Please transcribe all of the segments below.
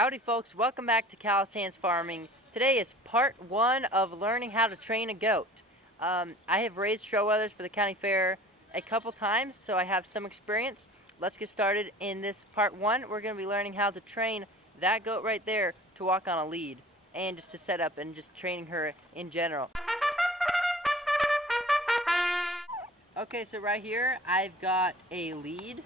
Howdy folks, welcome back to Callous Hands Farming. Today is part one of learning how to train a goat. I have raised show wethers for the county fair a couple times, so I have some experience. Let's get started. In this part one, we're going to be learning how to train that goat right there to walk on a lead and just to set up and just training her in general. Okay, so right here I've got a lead,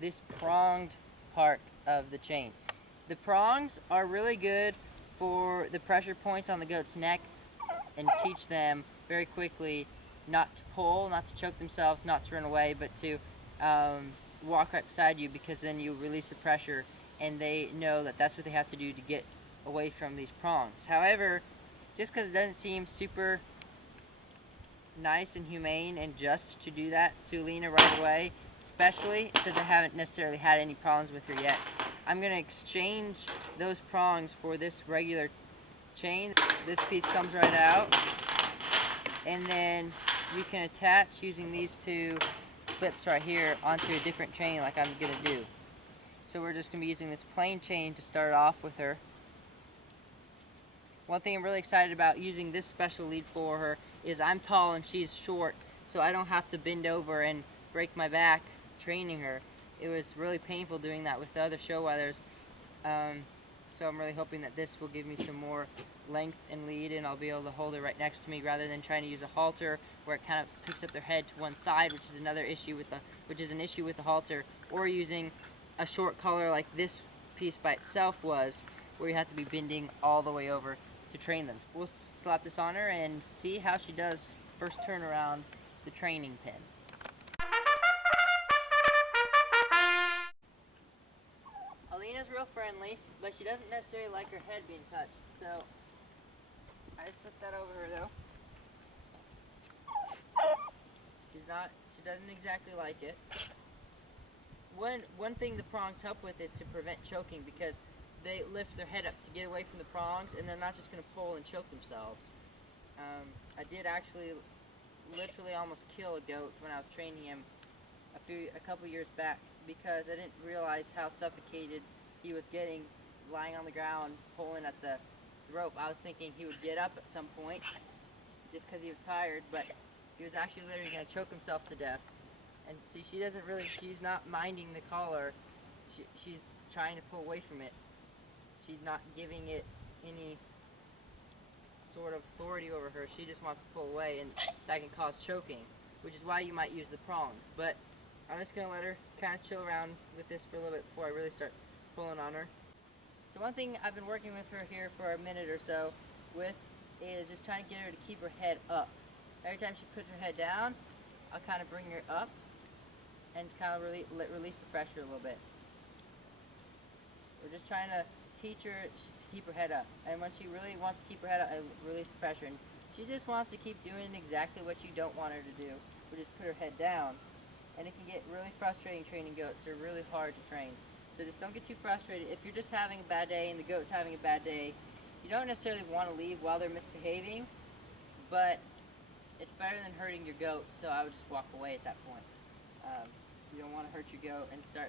this pronged part of the chain. The prongs are really good for the pressure points on the goat's neck and teach them very quickly not to pull, not to choke themselves, not to run away, but to walk right beside you, because then you release the pressure and they know that that's what they have to do to get away from these prongs. However, just because it doesn't seem super nice and humane and just to do that to Lena right away, especially since I haven't necessarily had any problems with her yet, I'm going to exchange those prongs for this regular chain. This piece comes right out, and then you can attach using these two clips right here onto a different chain like I'm going to do. So we're just going to be using this plain chain to start off with her. One thing I'm really excited about using this special lead for her is I'm tall and she's short, so I don't have to bend over and break my back training her. It was really painful doing that with the other show wethers, so I'm really hoping that this will give me some more length and lead, and I'll be able to hold her right next to me rather than trying to use a halter where it kind of picks up their head to one side, which is an issue with the halter, or using a short collar like this piece by itself was, where you have to be bending all the way over to train them. We'll slap this on her and see how she does first turn around the training pin. Alina's real friendly, but she doesn't necessarily like her head being touched, so I just slipped that over her though. She doesn't exactly like it. One thing the prongs help with is to prevent choking, because they lift their head up to get away from the prongs, and they're not just going to pull and choke themselves. I did actually literally almost kill a goat when I was training him a couple years back, because I didn't realize how suffocated he was getting lying on the ground pulling at the rope. I was thinking he would get up at some point just because he was tired, but he was actually literally going to choke himself to death. And see, she's not minding the collar. She's trying to pull away from it. She's not giving it any sort of authority over her. She just wants to pull away, and that can cause choking, which is why you might use the prongs. But I'm just going to let her kind of chill around with this for a little bit before I really start pulling on her. So one thing I've been working with her here for a minute or so with is just trying to get her to keep her head up. Every time she puts her head down, I'll kind of bring her up and kind of release the pressure a little bit. We're just trying to teach her to keep her head up. And when she really wants to keep her head up, I release the pressure. And she just wants to keep doing exactly what you don't want her to do, which is put her head down. And it can get really frustrating training goats. They're really hard to train. So just don't get too frustrated. If you're just having a bad day and the goat's having a bad day, you don't necessarily want to leave while they're misbehaving, but it's better than hurting your goat, so I would just walk away at that point. You don't want to hurt your goat and start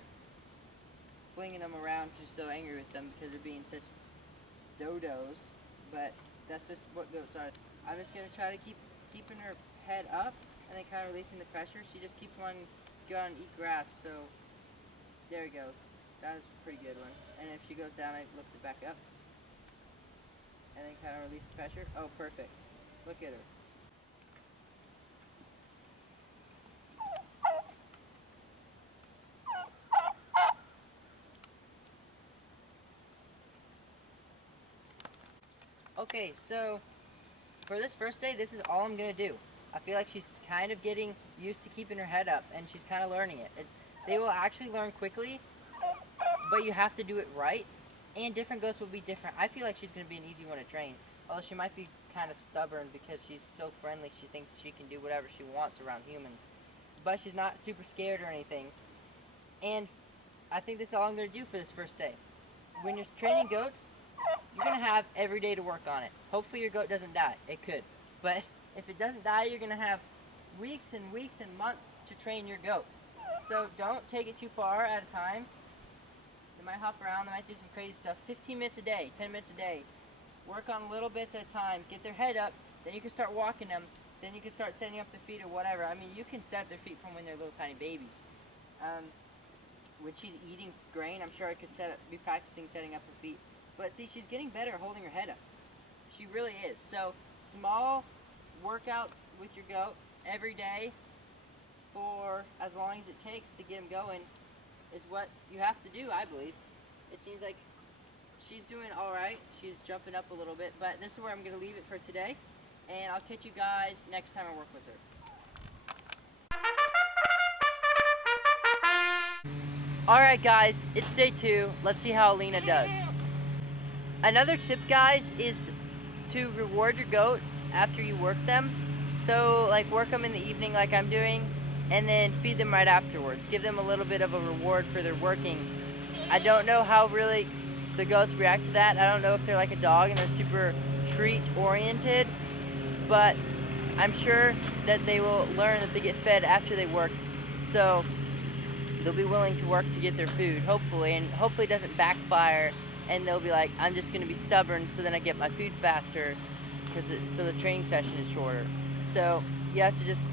flinging them around because you're so angry with them because they're being such dodos, but that's just what goats are. I'm just going to try to keeping her head up and then kind of releasing the pressure. She just keeps wanting to go out and eat grass, so there it goes. That was a pretty good one. And if she goes down, I lift it back up and then kind of release the pressure. Oh, perfect. Look at her. Okay, so for this first day, this is all I'm going to do. I feel like she's kind of getting used to keeping her head up, and she's kind of learning it. They will actually learn quickly, but you have to do it right, and different goats will be different. I feel like she's going to be an easy one to train, although she might be kind of stubborn because she's so friendly. She thinks she can do whatever she wants around humans, but she's not super scared or anything. And I think this is all I'm going to do for this first day. When you're training goats, you're going to have every day to work on it. Hopefully your goat doesn't die. It could. But if it doesn't die, you're going to have weeks and weeks and months to train your goat. So don't take it too far at a time. They might hop around, they might do some crazy stuff. 15 minutes a day, 10 minutes a day. Work on little bits at a time. Get their head up, then you can start walking them. Then you can start setting up their feet or whatever. I mean, you can set up their feet from when they're little tiny babies. When she's eating grain, I'm sure I could be practicing setting up her feet. But see, she's getting better at holding her head up. She really is. So small workouts with your goat every day for as long as it takes to get him going is what you have to do, I believe. It seems like she's doing all right. She's jumping up a little bit, but this is where I'm going to leave it for today. And I'll catch you guys next time I work with her. Alright guys, it's day 2. Let's see how Alina does. Another tip, guys, is to reward your goats after you work them. So like work them in the evening like I'm doing, and then feed them right afterwards. Give them a little bit of a reward for their working. I don't know how really the goats react to that. I don't know if they're like a dog and they're super treat oriented, but I'm sure that they will learn that they get fed after they work. So they'll be willing to work to get their food, hopefully, and hopefully it doesn't backfire and they'll be like, I'm just going to be stubborn so then I get my food faster, so the training session is shorter. So you have to just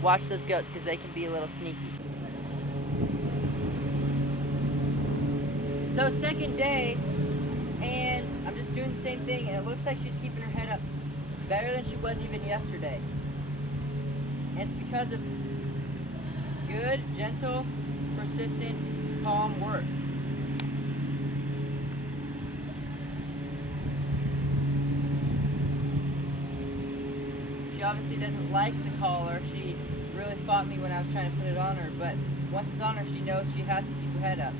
watch those goats because they can be a little sneaky. So second day, and I'm just doing the same thing, and it looks like she's keeping her head up better than she was even yesterday. And it's because of good, gentle, persistent, calm work. She obviously doesn't like the collar. She really fought me when I was trying to put it on her, but once it's on her, she knows she has to keep her head up.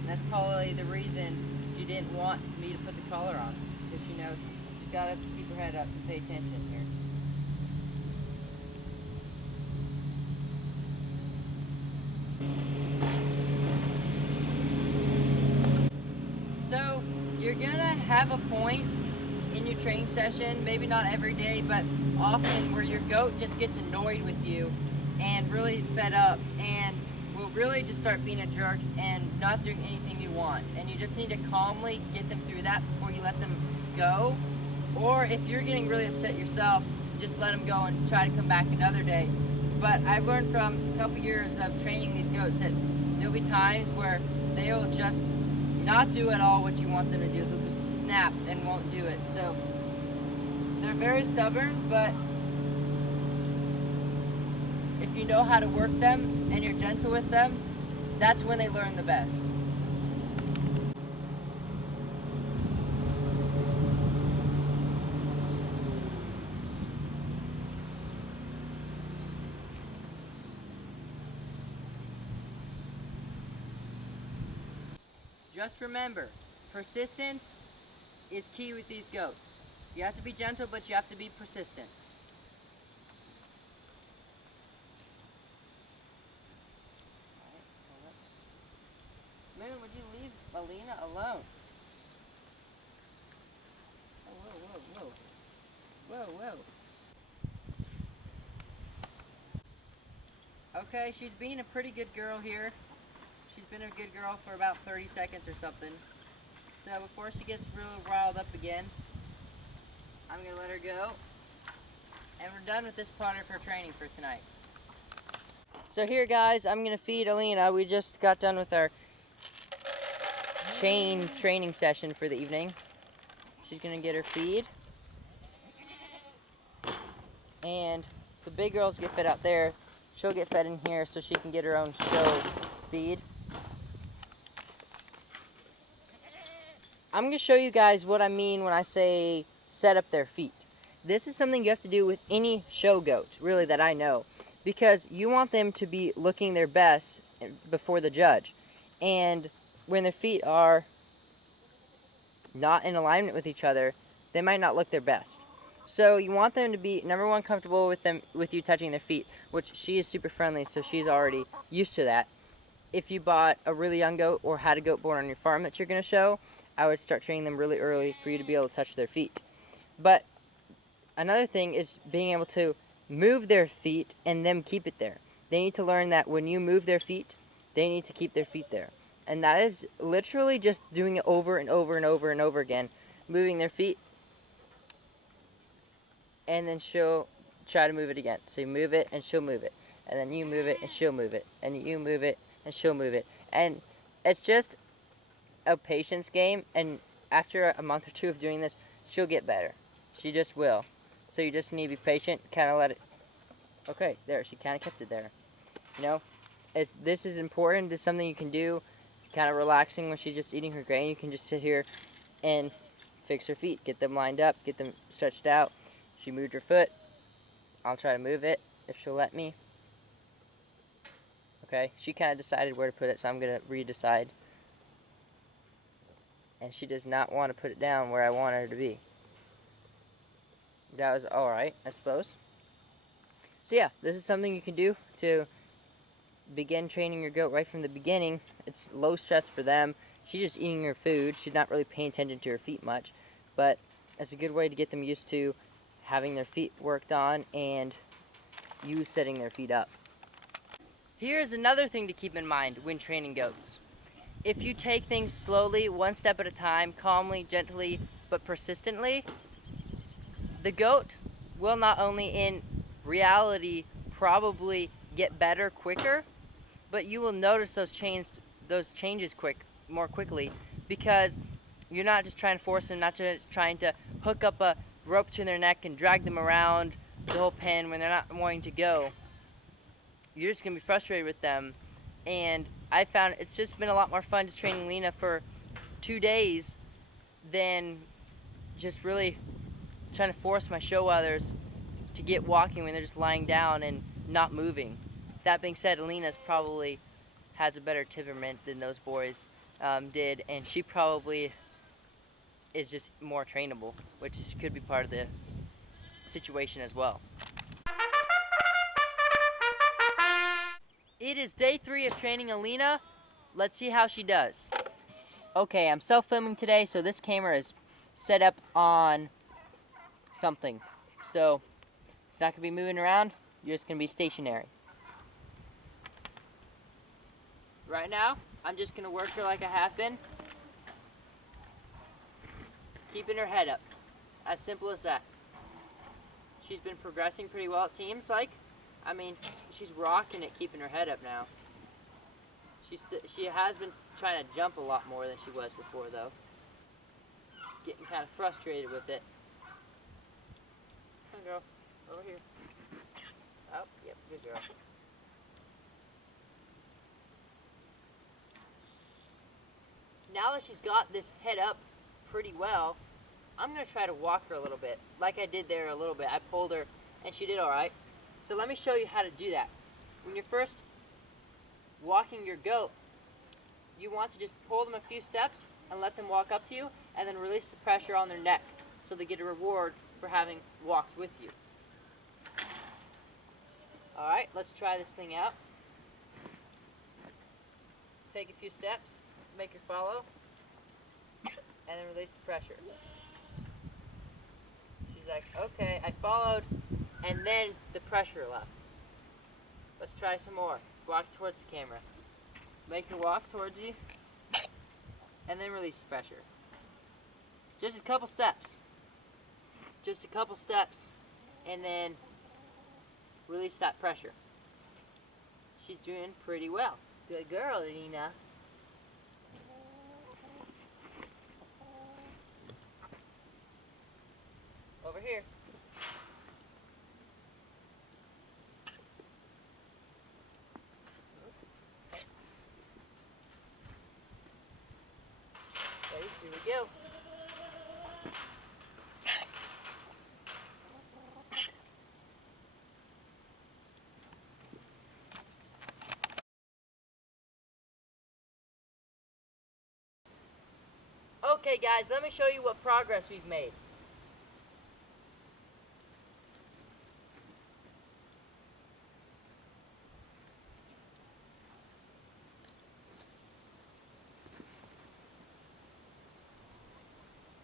And that's probably the reason she didn't want me to put the collar on, because she knows she's got to keep her head up and pay attention here. So you're gonna have a point in your training session, maybe not every day, but often, where your goat just gets annoyed with you and really fed up and will really just start being a jerk and not doing anything you want. And you just need to calmly get them through that before you let them go. Or if you're getting really upset yourself, just let them go and try to come back another day. But I've learned from a couple years of training these goats that there'll be times where they will just not do at all what you want them to do. They'll just snap and won't do it. So they're very stubborn, but if you know how to work them and you're gentle with them, that's when they learn the best. Just remember, persistence is key with these goats. You have to be gentle, but you have to be persistent. Moon, would you leave Alina alone? Oh, whoa, whoa, whoa. Whoa, whoa. Okay, she's being a pretty good girl here. She's been a good girl for about 30 seconds or something. So before she gets real riled up again, I'm going to let her go. And we're done with this part of her training for tonight. So here, guys, I'm going to feed Alina. We just got done with our chain training session for the evening. She's going to get her feed. And the big girls get fed out there. She'll get fed in here so she can get her own show feed. I'm going to show you guys what I mean when I say set up their feet. This is something you have to do with any show goat, really, that I know, because you want them to be looking their best before the judge. And when their feet are not in alignment with each other, they might not look their best. So you want them to be, number one, comfortable with you touching their feet, which she is super friendly, so she's already used to that. If you bought a really young goat or had a goat born on your farm that you're going to show, I would start training them really early for you to be able to touch their feet. But another thing is being able to move their feet and them keep it there. They need to learn that when you move their feet, they need to keep their feet there. And that is literally just doing it over and over and over and over again. Moving their feet, and then she'll try to move it again. So you move it, and she'll move it. And then you move it, and she'll move it. And you move it, and she'll move it. And it's just a patience game. And after a month or two of doing this, she'll get better. She just will. So you just need to be patient, kind of let it... Okay, there, she kind of kept it there. You know, this is important. This is something you can do, kind of relaxing when she's just eating her grain. You can just sit here and fix her feet, get them lined up, get them stretched out. She moved her foot. I'll try to move it if she'll let me. Okay, she kind of decided where to put it, so I'm going to re-decide. And she does not want to put it down where I want her to be. That was alright, I suppose. So yeah, this is something you can do to begin training your goat right from the beginning. It's low stress for them. She's just eating her food. She's not really paying attention to her feet much. But it's a good way to get them used to having their feet worked on and you setting their feet up. Here's another thing to keep in mind when training goats. If you take things slowly, one step at a time, calmly, gently, but persistently, the goat will not only in reality probably get better quicker, but you will notice those changes more quickly, because you're not just trying to force them, not just trying to hook up a rope to their neck and drag them around the whole pen when they're not wanting to go. You're just going to be frustrated with them. And I found it's just been a lot more fun just training Lena for 2 days than just really trying to force my show others to get walking when they're just lying down and not moving. That being said, Lena's probably has a better temperament than those boys did, and she probably is just more trainable, which could be part of the situation as well. It is day 3 of training Alina. Let's see how she does. Okay, I'm self-filming today, so this camera is set up on something. So it's not gonna be moving around, you're just gonna be stationary. Right now, I'm just gonna work her like I have been, keeping her head up. As simple as that. She's been progressing pretty well, it seems like. I mean, she's rocking it, keeping her head up now. She has been trying to jump a lot more than she was before, though. Getting kind of frustrated with it. Come on, girl. Over here. Oh, yep, good girl. Now that she's got this head up pretty well, I'm going to try to walk her a little bit. Like I did there a little bit. I pulled her, and she did all right. So let me show you how to do that. When you're first walking your goat, you want to just pull them a few steps and let them walk up to you, and then release the pressure on their neck so they get a reward for having walked with you. Alright, let's try this thing out. Take a few steps, make her follow, and then release the pressure. She's like, okay, I followed, and then the pressure left. Let's try some more. Walk towards the camera. Make her walk towards you, and then release the pressure. Just a couple steps. Just a couple steps, and then release that pressure. She's doing pretty well. Good girl, Lena. Over here. Okay, here we go. Okay guys, let me show you what progress we've made.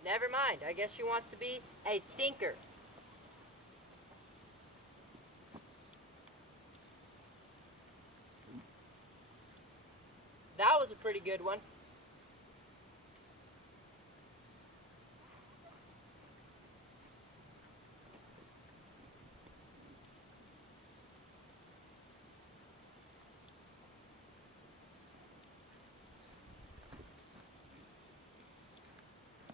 Never mind, I guess she wants to be a stinker. That was was a pretty good one.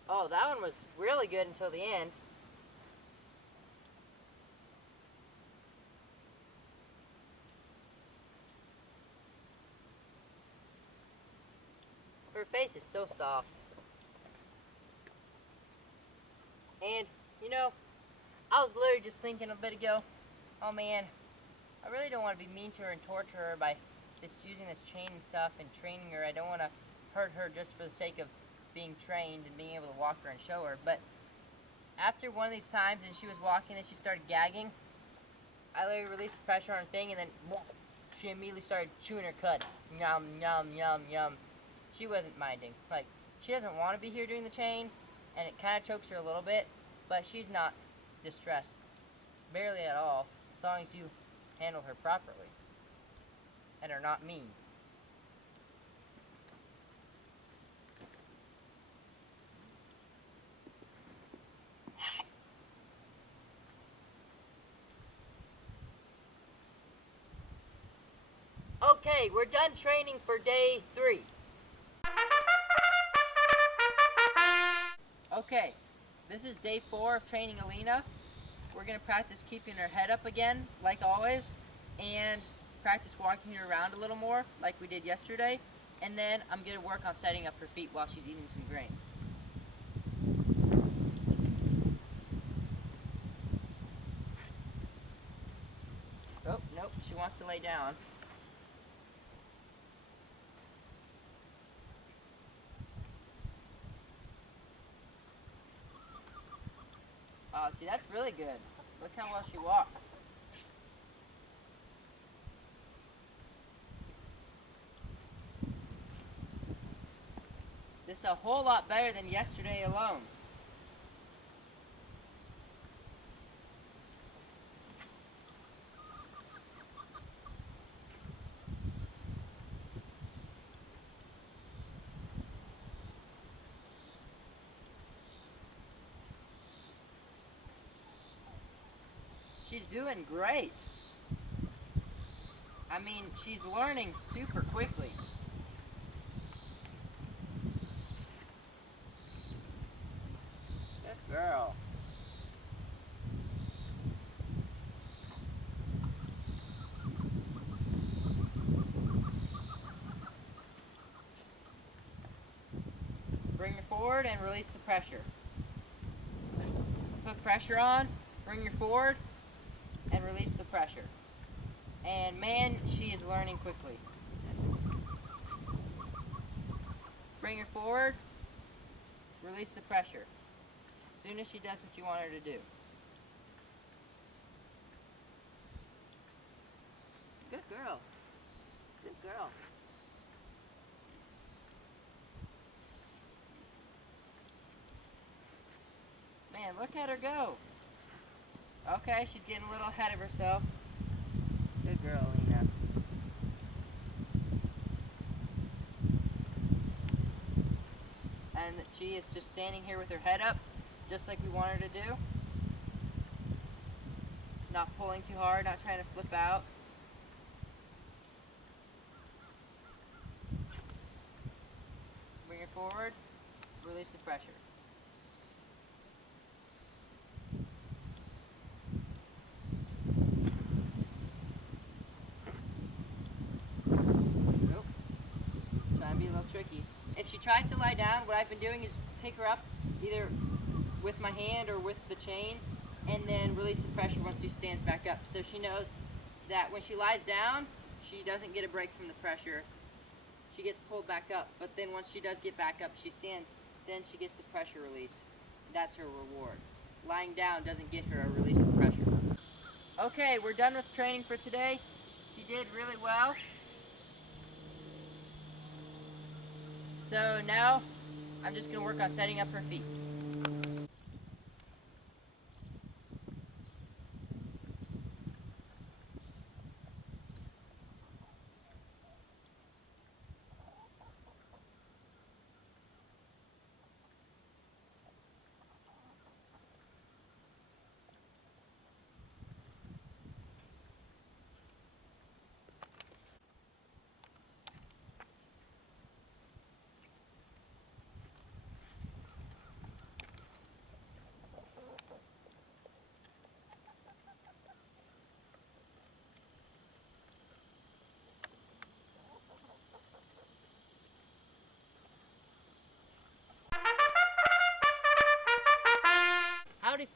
Oh, that one was really good until the end. Her face is so soft. And, you know, I was literally just thinking a bit ago, oh man, I really don't want to be mean to her and torture her by just using this chain and stuff and training her. I don't want to hurt her just for the sake of being trained and being able to walk her and show her. But after one of these times and she was walking and she started gagging, I literally released the pressure on her thing and then she immediately started chewing her cud. Yum, yum, yum, yum. She wasn't minding. Like, she doesn't want to be here doing the chain, and it kind of chokes her a little bit, but she's not distressed. Barely at all, as long as you handle her properly and are not mean. Okay, we're done training for day 3. Okay, this is day 4 of training Alina. We're going to practice keeping her head up again, like always, and practice walking her around a little more, like we did yesterday. And then I'm going to work on setting up her feet while she's eating some grain. Oh, nope, she wants to lay down. See, that's really good. Look how well she walks. This is a whole lot better than yesterday alone. She's doing great. I mean, she's learning super quickly. Good girl. Bring her forward and release the pressure. Put pressure on, bring her forward, and release the pressure. And man, she is learning quickly. Bring her forward, release the pressure. As soon as she does what you want her to do. Good girl. Good girl. Man, look at her go. Okay, she's getting a little ahead of herself. Good girl, Lena. And she is just standing here with her head up, just like we want her to do. Not pulling too hard, not trying to flip out. Bring her forward, release the pressure. Nope. Try and be a little tricky. If she tries to lie down, what I've been doing is pick her up either with my hand or with the chain and then release the pressure once she stands back up. So she knows that when she lies down, she doesn't get a break from the pressure. She gets pulled back up, but then once she does get back up, she stands, then she gets the pressure released. That's her reward. Lying down doesn't get her a release of pressure. Okay, we're done with training for today. She did really well. So now, I'm just going to work on setting up her feet.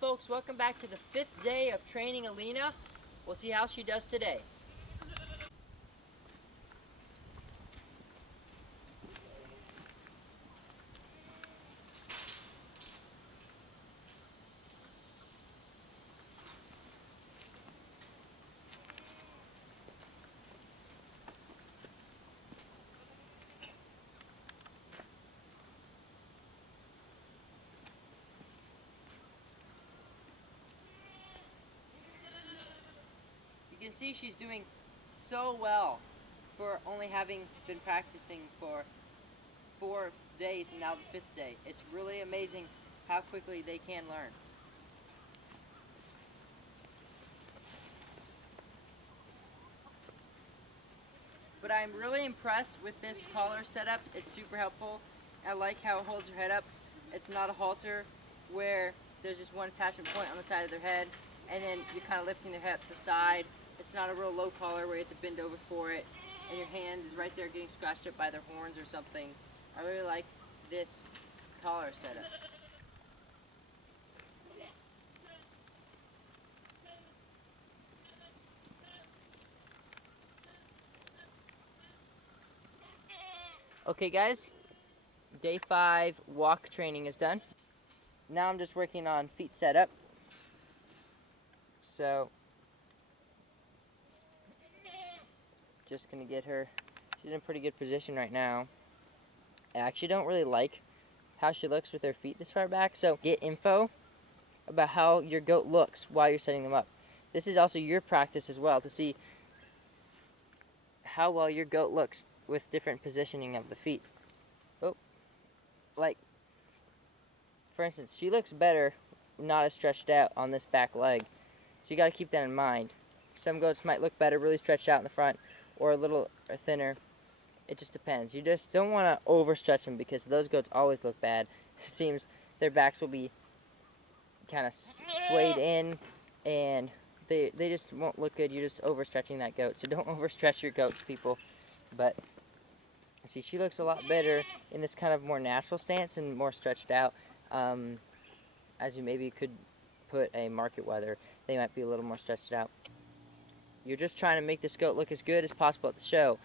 folks, welcome back to the 5th day of training Alina. We'll see how she does today. You can see she's doing so well for only having been practicing for 4 days and now the 5th day. It's really amazing how quickly they can learn. But I'm really impressed with this collar setup. It's super helpful. I like how it holds her head up. It's not a halter where there's just one attachment point on the side of their head and then you're kind of lifting their head up to the side. It's not a real low collar where you have to bend over for it and your hand is right there getting scratched up by their horns or something. I really like this collar setup. Okay guys, day 5 walk training is done. Now I'm just working on feet setup. So, just gonna get her, she's in a pretty good position right now. I actually don't really like how she looks with her feet this far back, so get info about how your goat looks while you're setting them up. This is also your practice as well to see how well your goat looks with different positioning of the feet. Oh, like, for instance, she looks better not as stretched out on this back leg. So you got to keep that in mind. Some goats might look better really stretched out in the front or a little thinner. It just depends. You just don't want to overstretch them because those goats always look bad. It seems their backs will be kind of swayed in and they just won't look good. You're just overstretching that goat. So don't overstretch your goats, people. But see, she looks a lot better in this kind of more natural stance and more stretched out. As you maybe could put a market wether, they might be a little more stretched out. You're just trying to make this goat look as good as possible at the show.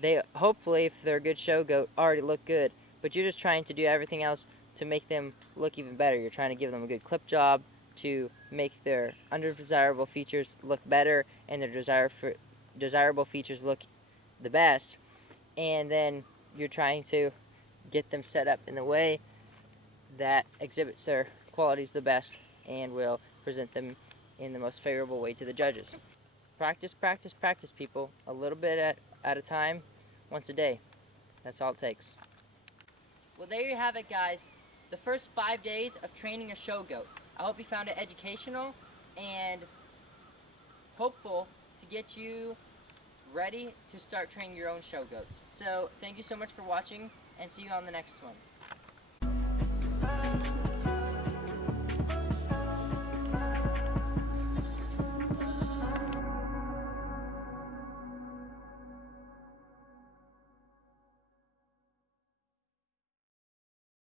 They hopefully, if they're a good show goat, already look good, but you're just trying to do everything else to make them look even better. You're trying to give them a good clip job to make their undesirable features look better and their desirable features look the best, and then you're trying to get them set up in the way that exhibits their qualities the best and will present them in the most favorable way to the judges. Practice, practice, practice, people. A little bit at a time, once a day. That's all it takes. Well, there you have it, guys. The first 5 days of training a show goat. I hope you found it educational and hopeful to get you ready to start training your own show goats. So, thank you so much for watching and see you on the next one.